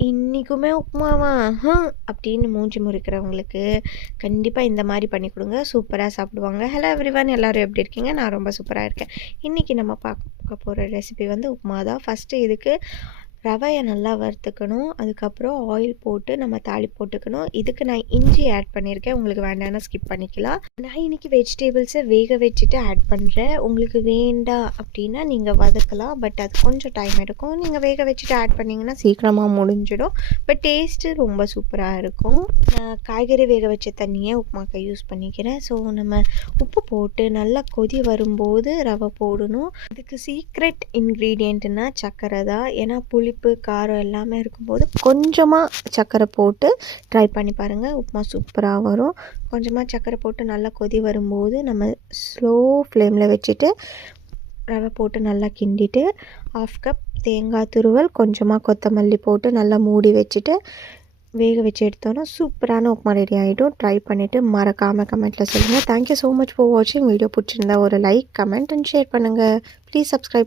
இன்றைக்குமே உப்புமாவா அப்படின்னு மூஞ்சி முறிக்கிறவங்களுக்கு கண்டிப்பாக இந்த மாதிரி பண்ணி கொடுங்க, சூப்பராக சாப்பிடுவாங்க. ஹலோ எவ்ரிவன், எல்லோரும் எப்படி இருக்கீங்க? நான் ரொம்ப சூப்பராக இருக்கேன். இன்றைக்கி நம்ம பார்க்க போகிற ரெசிபி வந்து உப்புமா தான். ஃபஸ்ட்டு இதுக்கு ரவையை நல்லா வறுத்துக்கணும். அதுக்கப்புறம் ஆயில் போட்டு நம்ம தாளி போட்டுக்கணும். இதுக்கு நான் இஞ்சி ஆட் பண்ணியிருக்கேன். உங்களுக்கு வேண்டாம்னா ஸ்கிப் பண்ணிக்கலாம். நான் இன்றைக்கி வெஜிடேபிள்ஸை வேக வச்சுட்டு ஆட் பண்ணுறேன். உங்களுக்கு வேண்டாம் அப்படின்னா நீங்கள் வதக்கலாம், பட் அது கொஞ்சம் டைம் எடுக்கும். நீங்கள் வேக வச்சுட்டு ஆட் பண்ணிங்கன்னா சீக்கிரமாக முடிஞ்சிடும். பட் டேஸ்ட்டு ரொம்ப சூப்பராக இருக்கும். நான் காய்கறி வேக வச்ச தண்ணியே உப்புமாக்க யூஸ் பண்ணிக்கிறேன். ஸோ நம்ம உப்பு போட்டு நல்லா கொதி வரும்போது ரவை போடணும். இதுக்கு சீக்ரெட் இன்க்ரீடியண்ட்டுனா சர்க்கரை தான். ஏன்னா புளிப்பு காரம் எல்லாமே இருக்கும்போது கொஞ்சமாக சர்க்கரை போட்டு ட்ரை பண்ணி பாருங்கள், உப்புமா சூப்பராக வரும். கொஞ்சமாக சர்க்கரை போட்டு நல்லா கொதி வரும்போது நம்ம ஸ்லோ ஃப்ளேமில் வச்சுட்டு ரவை போட்டு நல்லா கிண்டிட்டு 1/2 கப் தேங்காய் துருவல், கொஞ்சமாக கொத்தமல்லி போட்டு நல்லா மூடி வச்சுட்டு வேக வச்சு எடுத்தோன்னா சூப்பரான உப்புமா ரெடி ஆகிடும். ட்ரை பண்ணிவிட்டு மறக்காமல் கமெண்ட்டில் சொல்லுங்கள். தேங்க்யூ ஸோ மச் ஃபார் வாட்சிங். வீடியோ பிடிச்சிருந்தா ஒரு லைக், கமெண்ட் அண்ட் ஷேர் பண்ணுங்கள். Please subscribe.